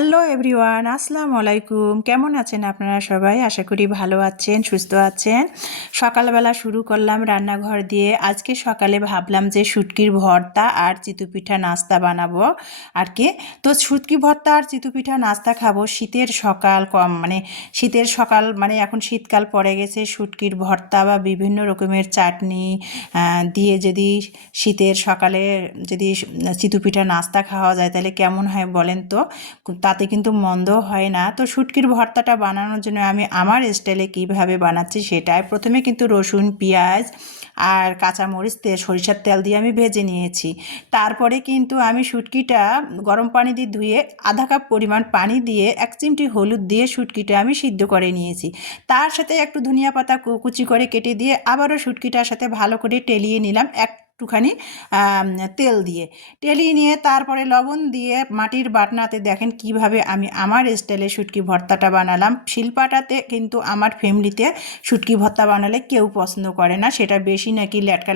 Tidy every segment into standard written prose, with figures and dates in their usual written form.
Hello everyone, আসসালামু আলাইকুম। কেমন আছেন আপনারা সবাই? আশা করি ভালো আছেন, সুস্থ আছেন। সকালবেলা শুরু করলাম রান্নাঘর দিয়ে। আজকে সকালে ভাবলাম যে শুটকির ভর্তা আর চিতু পিঠা নাস্তা বানাবো আর কি। তো শুটকি ভর্তা আর চিতু পিঠা নাস্তা খাবো শীতের সকাল, শীতের সকাল মানে এখন শীতকাল পড়ে গেছে। শুটকির ভর্তা বা বিভিন্ন রকমের চাটনি দিয়ে যদি শীতের সকালে যদি চিতু পিঠা নাস্তা খাওয়া যায় তাহলে কেমন হয় বলেন তো? তাতে কিন্তু মন্দ হয় না। তো শুটকির ভর্তাটা বানানোর জন্য আমি আমার স্টাইলে কীভাবে বানাচ্ছি সেটাই। প্রথমে কিন্তু রসুন, পেঁয়াজ আর কাঁচামরিচ সরিষার তেল দিয়ে আমি ভেজে নিয়েছি। তারপরে কিন্তু আমি শুটকিটা গরম পানি দিয়ে ধুয়ে আধা কাপ পরিমাণ পানি দিয়ে 1 চিমটি হলুদ দিয়ে শুটকিটা আমি সিদ্ধ করে নিয়েছি। তার সাথে একটু ধনিয়া পাতা কুচি করে কেটে দিয়ে আবারও শুটকিটার সাথে ভালো করে টেলিয়ে নিলাম একটুখানি তেল দিয়ে। টেলিয়ে নিয়ে তারপরে লবণ দিয়ে মাটির বাটনাতে দেখেন কিভাবে আমি আমার স্টাইলে শুটকি ভর্তাটা বানালাম। শিলপাটাতে কিন্তু আমার ফ্যামিলিতে শুটকি ভর্তা বানালে কেউ পছন্দ করে না, সেটা বেশি নাকি ল্যাটকা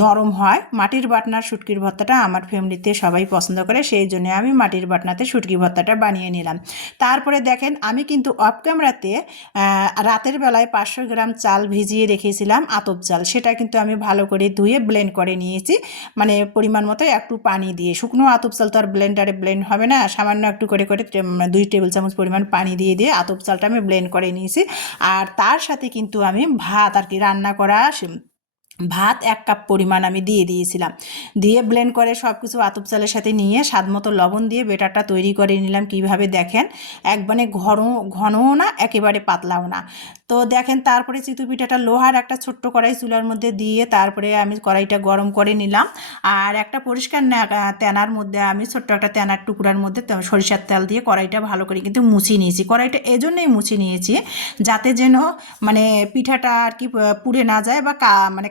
নরম হয়। মাটির বাটনার শুটকির ভর্তাটা আমার ফ্যামিলিতে সবাই পছন্দ করে, সেই জন্য আমি মাটির বাটনাতে শুটকি ভর্তাটা বানিয়ে নিলাম। তারপরে দেখেন আমি কিন্তু অফ ক্যামেরাতে রাতের বেলায় 500 গ্রাম চাল ভিজিয়ে রেখেছিলাম, আতপ চাল। সেটা কিন্তু আমি ভালো করে ধুয়ে ব্লেন্ড করে নিয়েছি, মানে পরিমাণ মতো একটু পানি দিয়ে। শুকনো আতপ চাল তো আর ব্লেন্ডারে ব্লেন্ড হবে না, সামান্য একটু করে 2 টেবিল চামচ পরিমাণ পানি দিয়ে আতপ চালটা আমি ব্লেন্ড করে নিয়েছি। আর তার সাথে কিন্তু আমি ভাত আর কি রান্না করা ভাত 1 কাপ পরিমাণ আমি দিয়ে দিয়েছিলাম। দিয়ে ব্লেন্ড করে সব কিছু আতপ চালের সাথে নিয়ে স্বাদ মতো লবণ দিয়ে বেটারটা তৈরি করে নিলাম। কিভাবে দেখেন, একবারে ঘনও না একেবারে পাতলাও না। তো দেখেন তারপরে চিতু পিঠাটা লোহার একটা ছোট্ট কড়াই চুলার মধ্যে দিয়ে তারপরে আমি কড়াইটা গরম করে নিলাম। আর একটা পরিষ্কার তেনার মধ্যে আমি ছোট্ট একটা তেনার টুকরার মধ্যে সরিষার তেল দিয়ে কড়াইটা ভালো করে কিন্তু মুছিয়ে নিয়েছি। কড়াইটা এজন্যই মুছিয়ে নিয়েছি যাতে যেন মানে পিঠাটা আর কি পুড়ে না যায় বা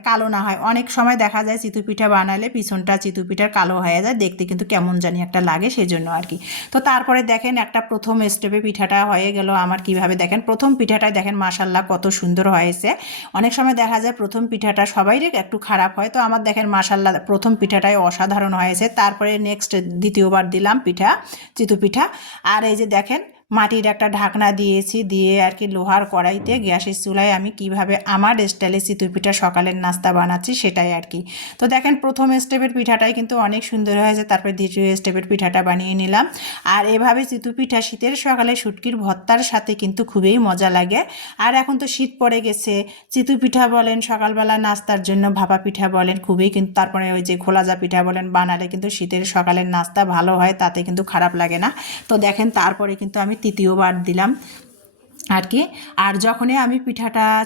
কালো না হয়। অনেক সময় দেখা যায় চিতু পিঠা বানালে পিছনটা চিতু পিঠার কালো হয়ে যায়, দেখতে কিন্তু কেমন জানি একটা লাগে, সেজন্য আর কি। তো তারপরে দেখেন একটা প্রথম স্টেপে পিঠাটা হয়ে গেল আমার। কিভাবে দেখেন প্রথম পিঠাটাই দেখেন মাশাল্লাহ কত সুন্দর হয়েছে। অনেক সময় দেখা যায় প্রথম পিঠাটা সবাইরই একটু খারাপ হয়, তো আমার দেখেন মাশাল্লাহ প্রথম পিঠাটাই অসাধারণ হয়েছে। তারপরে নেক্সট দ্বিতীয়বার দিলাম চিতু পিঠা। আর এই যে দেখেন মাটির একটা ঢাকনা দিয়েছি, দিয়ে আর কি লোহার কড়াইতে গ্যাসের চুলায় আমি কিভাবে আমার স্টাইলে চিতই পিঠা সকালের নাস্তা বানাচ্ছি সেটাই আর কি। তো দেখেন প্রথম স্টেপের পিঠাটাই কিন্তু অনেক সুন্দর হয়েছে, তারপরে দ্বিতীয় স্টেপের পিঠাটা বানিয়ে নিলাম। আর এভাবে চিতু পিঠা শীতের সকালে শুটকির ভর্তার সাথে কিন্তু খুবই মজা লাগে। আর এখন তো শীত পড়ে গেছে, চিতু পিঠা বলেন সকালবেলা নাস্তার জন্য, ভাপা পিঠা বলেন খুবই কিন্তু, তারপরে ওই যে খোলাজা পিঠা বলেন বানালে কিন্তু শীতের সকালের নাস্তা ভালো হয়, তাতে কিন্তু খারাপ লাগে না। তো দেখেন তারপরে কিন্তু আমি তৃতীয়বার দিলাম আর কি। আর যখনই আমি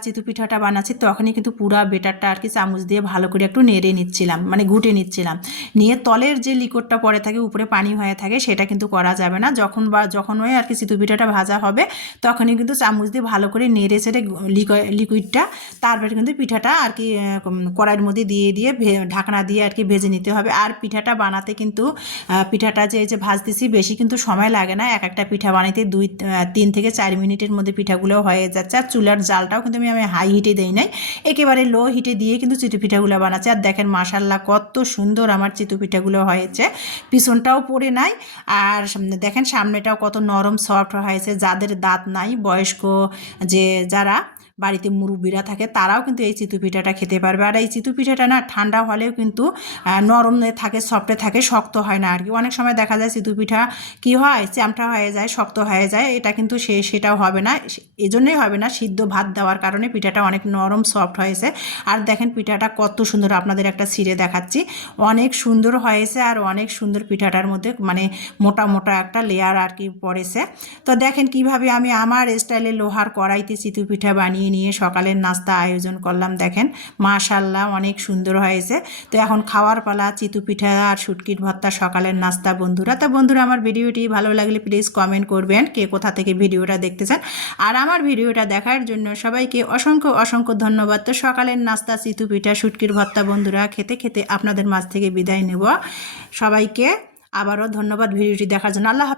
চিতু পিঠাটা বানাচ্ছি তখনই কিন্তু পুরা বেটারটা আর কি চামচ দিয়ে ভালো করে একটু নেড়ে নিচ্ছিলাম, মানে ঘুটে নিচ্ছিলাম। নিয়ে তলের যে লিকোডটা পড়ে থাকে উপরে পানি হয়ে থাকে সেটা কিন্তু করা যাবে না। যখনই আর কি চিতু পিঠাটা ভাজা হবে তখনই কিন্তু চামচ দিয়ে ভালো করে নেড়ে ছেড়ে লিকুইডটা, তারপরে কিন্তু পিঠাটা আর কি কড়াইয়ের মধ্যে দিয়ে ঢাকনা দিয়ে আর কি ভেজে নিতে হবে। আর পিঠাটা বানাতে কিন্তু পিঠাটা যে ভাজতেছি বেশি কিন্তু সময় লাগে না। একটা পিঠা বানাইতে 3 থেকে 4 মিনিটের মধ্যে পিঠাগুলো হয়ে যাচ্ছে। আর চুলার জালটাও কিন্তু আমি হাই হিটে দেই নাই, একেবারে লো হিটে দিয়ে কিন্তু চিতু পিঠাগুলো বানাচ্ছি। আর দেখেন মাশাল্লাহ কত সুন্দর আমার চিতু পিঠাগুলো হয়েছে, পিছনটাও পড়ে নাই। আর দেখেন সামনেটাও কত নরম সফট হয়েছে। যাদের দাঁত নাই, বয়স্ক যারা বাড়িতে মুরব্বীরা থাকে তারাও কিন্তু এই চিতু পিঠাটা খেতে পারবে। আর এই চিতু পিঠাটা না ঠান্ডা হলেও কিন্তু নরম থাকে, সফটে থাকে, শক্ত হয় না আর কি। অনেক সময় দেখা যায় চিতু পিঠা কী হয়, চ্যামটা হয়ে যায়, শক্ত হয়ে যায়, এটা কিন্তু সেটাও হবে না। এজন্যই হবে না, সিদ্ধ ভাত দেওয়ার কারণে পিঠাটা অনেক নরম সফট হয়েছে। আর দেখেন পিঠাটা কত সুন্দর, আপনাদের একটা ছিঁড়ে দেখাচ্ছি, অনেক সুন্দর হয়েছে। আর অনেক সুন্দর পিঠাটার মধ্যে মানে মোটা মোটা একটা লেয়ার আর কি পড়েছে। তো দেখেন কিভাবে আমি আমার স্টাইলে লোহার কড়াইতে চিতু পিঠা বানিয়ে নিয়ে সকালের নাস্তা আয়োজন করলাম। দেখেন মাশাল্লাহ অনেক সুন্দর হয়েছে। তো এখন খাওয়ার পালা, চিতু পিঠা আর শুটকির ভর্তা সকালের নাস্তা বন্ধুরা। তো বন্ধুরা আমার ভিডিওটি ভালো লাগলে প্লিজ কমেন্ট করবেন কে কোথা থেকে ভিডিওটা দেখতেছেন। আর আমার ভিডিওটা দেখার জন্য সবাইকে অসংখ্য অসংখ্য ধন্যবাদ। তো সকালের নাস্তা চিতু পিঠা শুটকির ভর্তা বন্ধুরা খেতে খেতে আপনাদের মাঝ থেকে বিদায় নেব। সবাইকে আবারও ধন্যবাদ ভিডিওটি দেখার জন্য। আল্লাহ।